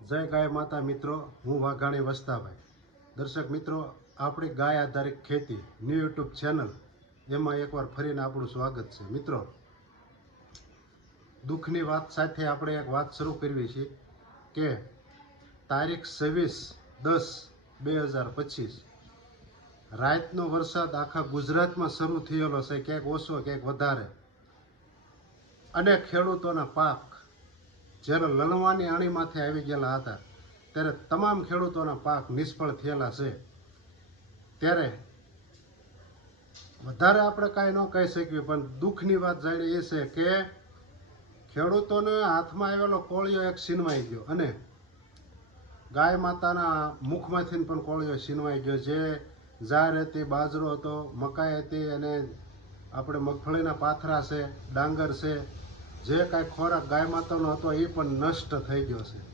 જય ગાય માતા મિત્રો, હું વાઘાણી વસ્તાભાઈ. દર્શક મિત્રો, આપણી ગાય આધારિત ખેતી ન્યૂ યુટ્યુબ ચેનલ એમાં એકવાર ફરીને આપણું સ્વાગત છે. મિત્રો, દુઃખની વાત સાથે આપણે એક વાત શરૂ કરવી છે કે તારીખ છવ્વીસ દસ બે હજાર પચીસ, રાતનો વરસાદ આખા ગુજરાતમાં શરૂ થયેલો છે, ક્યાંક ઓછો, ક્યાંક વધારે. અને ખેડૂતોના પાક જ્યારે લણવાની આણીમાંથી આવી ગયેલા હતા, ત્યારે તમામ ખેડૂતોના પાક નિષ્ફળ થયેલા છે. ત્યારે વધારે આપણે કાંઈ ન કહી શકીએ, પણ દુઃખની વાત જાણે એ છે કે ખેડૂતોને હાથમાં આવેલો કોળિયો એક છીનવાઈ ગયો અને ગાય માતાના મુખમાંથી પણ કોળિયો છીનવાઈ ગયો. જે ઝાર હતી, બાજરો હતો, મકાઈ હતી, અને આપણે મગફળીના પાથરા છે, ડાંગર છે જે કાંઈ ખોરાક ગાય માતાનો હતો એ પણ નષ્ટ થઈ ગયો છે.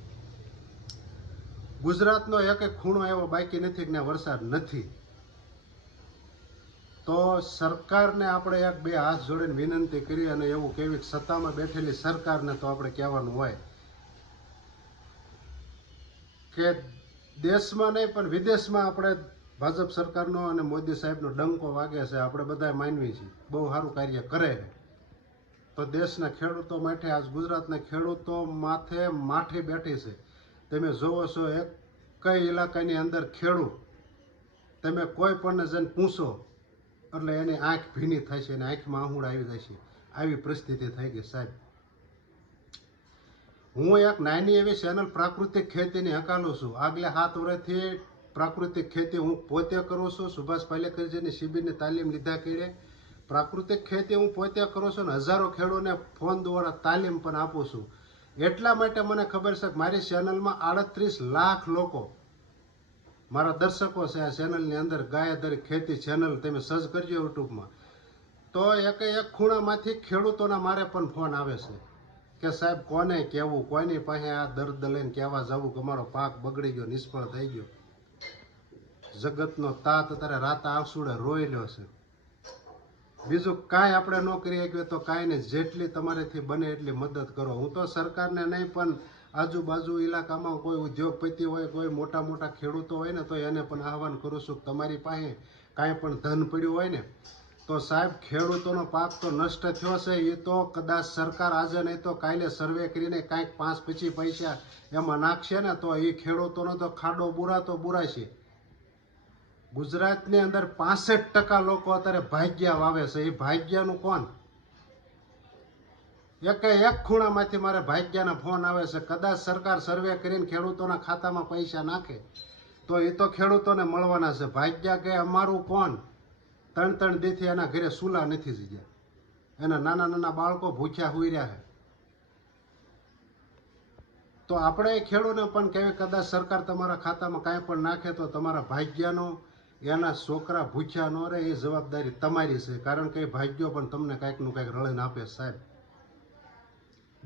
ગુજરાતનો એક ખૂણો એવો બાકી નથી કે વરસાદ નથી. તો સરકારને આપણે એક બે હાથ જોડીને વિનંતી કરી અને એવું કેવી સત્તામાં બેઠેલી સરકારને તો આપણે કહેવાનું હોય. કે દેશમાં નહીં, પણ વિદેશમાં આપણે ભાજપ સરકારનો અને મોદી સાહેબનો ડંકો વાગે છે. આપણે બધા માનવી છીએ. બહુ સારું કાર્ય કરે છે. તો દેશના ખેડૂતો માટે આજ ગુજરાતના ખેડૂતો માથે માઠી બેઠી છે. તમે જોવો છો એક કઈ ઇલાકાની અંદર ખેડૂત તમે કોઈ પણ જન પૂછો, એટલે એની આંખ ભીની થાય છે અને આંખમાં આહુડ આવી જાય છે. આવી પરિસ્થિતિ થઈ ગઈ સાહેબ. હું એક નાની એવી ચેનલ પ્રાકૃતિક ખેતીની હકાલું છું. આગલે સાત વર્ષથી પ્રાકૃતિક ખેતી હું પોતે કરું છું. સુભાષ પાલેકરજીની શિબિરની તાલીમ લીધા કરી. પ્રાકૃતિક ખેતી હું પોતે કરું છું ને હજારો ખેડૂતોને ફોન દ્વારા તાલીમ પણ આપું છું. એટલા માટે મને ખબર છે કે મારી ચેનલમાં આડત્રીસ લાખ લોકો મારા દર્શકો છે આ ચેનલની અંદર ગાય દરેક ખેતી ચેનલ તમે સર્ચ કરજો યુટ્યુબમાં. તો એક એક ખૂણામાંથી ખેડૂતોના મારે પણ ફોન આવે છે કે સાહેબ કોને કહેવું કોઈની પાસે આ દર્દ લઈને કહેવા જવું કે અમારો પાક બગડી ગયો, નિષ્ફળ થઈ ગયો. જગતનો તાત અત્યારે રાતા આંસુડે રોયેલો છે. બીજું કાંઈ આપણે ન કરી શકીએ તો કાંઈ નહીં. જેટલી તમારેથી બને એટલી મદદ કરો. હું તો સરકારને નહીં, પણ આજુબાજુ ઇલાકામાં કોઈ ઉદ્યોગપતિ હોય, કોઈ મોટા મોટા ખેડૂતો હોય ને, તો એને પણ આહવાન કરું છું તમારી પાસે કાંઈ પણ ધન પડ્યું હોય ને, તો સાહેબ, ખેડૂતોનો પાક તો નષ્ટ થયો છે. એ તો કદાચ સરકાર આજે નહીં તો કાલે સર્વે કરીને કાંઈક પાંચ પછી પૈસા એમાં નાખશે ને, તો એ ખેડૂતોનો તો ખાડો બુરા તો બુરાશે. ગુજરાતની અંદર પાસઠ ટકા લોકો અત્યારે ભાગ્યા વાવે છે. એ ભાગ્યાનું કોણ? એક એક ખૂણામાંથી મારે ભાગ્યાના ફોન આવે છે. કદાચ સરકાર સર્વે કરીને ખેડૂતોના ખાતામાં પૈસા નાખે, તો એ તો ખેડૂતોને મળવાના છે. ભાગ્યા કે અમારું કોણ? ત્રણ ત્રણ દીથી એના ઘરે સુલા નથી જગ્યા. એના નાના નાના બાળકો ભૂખ્યા હોઈ રહ્યા છે. તો આપણે ખેડૂતને પણ કહેવાય, કદાચ સરકાર તમારા ખાતામાં કાંઈ પણ નાખે તો તમારા ભાગ્યનો એના છોકરા ભૂખ્યા ન રહે એ જવાબદારી તમારી છે. કારણ કે ભાગ્યો પણ તમને કાંઈકનું કાંઈક રળીને આપે સાહેબ.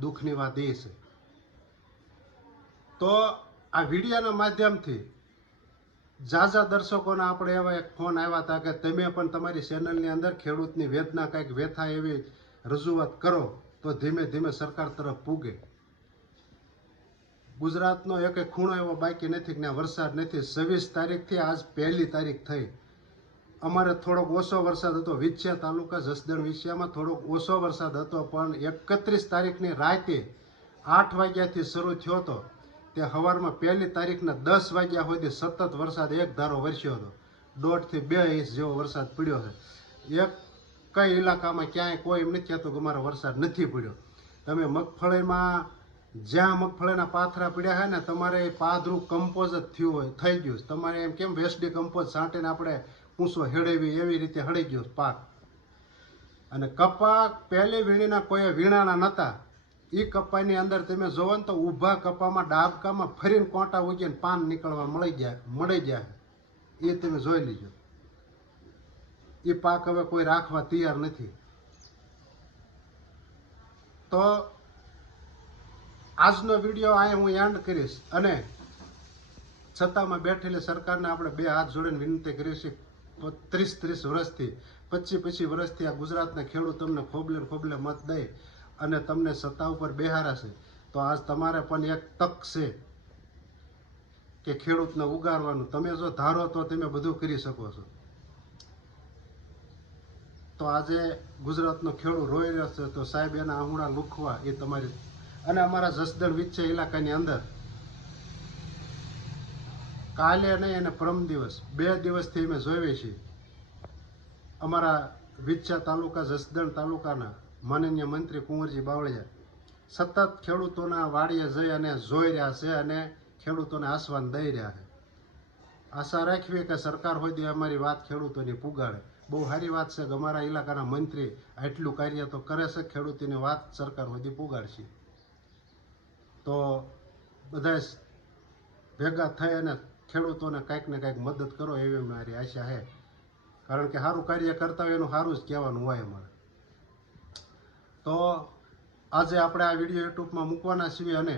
દુઃખની વાત એ છે. તો આ વિડીયોના માધ્યમથી ઝાઝા દર્શકોના આપણે એવા એક ફોન આવ્યા હતા કે તમે પણ તમારી ચેનલની અંદર ખેડૂતની વેદના કાંઈક વ્યથા એવી રજૂઆત કરો, તો ધીમે ધીમે સરકાર તરફ પૂગે. ગુજરાતનો એક ખૂણો એવો બાકી નથી કે વરસાદ નથી. છવ્વીસ તારીખથી આજ પહેલી તારીખ થઈ. અમારે થોડોક ઓછો વરસાદ હતો. વિછ્યા તાલુકા જસદણ વિછિયામાં થોડોક ઓછો વરસાદ હતો, પણ એકત્રીસ તારીખની રાતે આઠ વાગ્યાથી શરૂ થયો હતો. તે સવારમાં પહેલી તારીખના દસ વાગ્યા સુધી સતત વરસાદ એક ધારો વરસ્યો હતો. દોઢથી બે ઇંચ જેવો વરસાદ પડ્યો છે. એક કઈ ઇલાકામાં ક્યાંય કોઈ એમ નથી કહેતું કે અમારો વરસાદ નથી પડ્યો. તમે મગફળીમાં જ્યાં મગફળીના પાથરા પીડ્યા હોય ને તમારે પાદરું કમ્પોઝ જ થયું હોય, થઈ ગયું તમારે એમ કેમ વેસ્ટી કમ્પોઝ છાંટીને આપણે ઊંચો હેળવી, એવી રીતે હળી ગયો પાક. અને કપા પહેલી વીણીના કોઈ વીણાના નહોતા એ કપાની અંદર તમે જોવો ને તો ઊભા કપામાં, ડાબકામાં ફરીને કોંટા ઉગીને પાન નીકળવા મળી જાય મળી જાય એ તમે જોઈ લીજો. એ પાક હવે કોઈ રાખવા તૈયાર નથી. તો આજનો વીડિયો અહીંયા હું એન્ડ કરીશ. અને છતાંમાં બેઠેલી સરકારને આપણે બે હાથ જોડીને વિનંતી કરીશું ત્રીસ ત્રીસ વર્ષથી, પચીસ પચીસ વર્ષથી આ ગુજરાતના ખેડૂત તમને ખોબલે ખોબલે મત દે અને તમને સત્તા ઉપર બેહારાશે તો આજ તમારે પણ એક તક છે કે ખેડૂતને ઉગારવાનું. તમે જો ધારો તો તમે બધું કરી શકો છો. તો આજે ગુજરાતનો ખેડૂત રોઈ રહ્યો છે, તો સાહેબ એના આહુણા લુખવા, એ તમારી અને અમારા જસદણ વિચ્છે ઇલાકાની અંદર કાલે નહીં અને પરમ દિવસ, બે દિવસથી અમે જોઈએ છીએ. અમારા વિચ્છા તાલુકા, જસદણ તાલુકાના માનનીય મંત્રી કુંવરજી બાવળિયા સતત ખેડૂતોના વાડીએ જઈ અને જોઈ રહ્યા છે અને ખેડૂતોને આસવાન દઈ રહ્યા છે. આશા રાખવી કે સરકાર હોય તો અમારી વાત ખેડૂતોની પુગાડે. બહુ સારી વાત છે કે અમારા ઇલાકાના મંત્રી આટલું કાર્ય તો કરે છે, ખેડૂતોની વાત સરકાર સુધી પુગાડશે. તો બધા ભેગા થઈ અને ખેડૂતોને કાંઈક ને કાંઈક મદદ કરો એવી મારી આશા છે. કારણ કે સારું કાર્ય કરતા હોય એનું સારું જ કહેવાનું હોય અમારે. તો આજે આપણે આ વીડિયો યુટ્યુબમાં મૂકવાના છીએ અને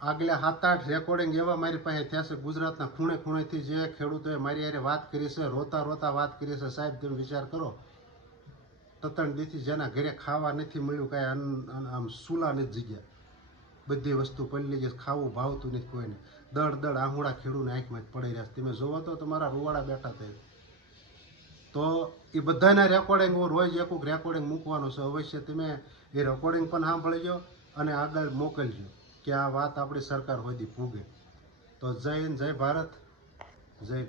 આગલા સાત આઠ રેકોર્ડિંગ એવા મારી પાસે થયા ગુજરાતના ખૂણે ખૂણેથી જે ખેડૂતોએ મારી હારે વાત કરી છે રોતા રોતા વાત કરી છે, સાહેબ તમે વિચાર કરો. તતણ દીથી જેના ઘરે ખાવા નથી મળ્યું કાંઈ આમ સુલા નથી જગ્યા. બધી વસ્તુ પડી ગઈ છે, ખાવું ભાવતું નથી કોઈને. દળ દળ આહુડા ખેડૂને આંખમાં જ પડી રહ્યા છે. તમે જોવો તો તમારા રૂવાડા બેઠા થાય તો એ બધાના રેકોર્ડિંગ હું રોજ એક રેકોર્ડિંગ મૂકવાનું છે. અવશ્ય તમે એ રેકોર્ડિંગ પણ સાંભળજો અને આગળ મોકલજો કે આ વાત આપણી સરકાર સુધી પૂગે તો જય હિન્દ જય ભારત જય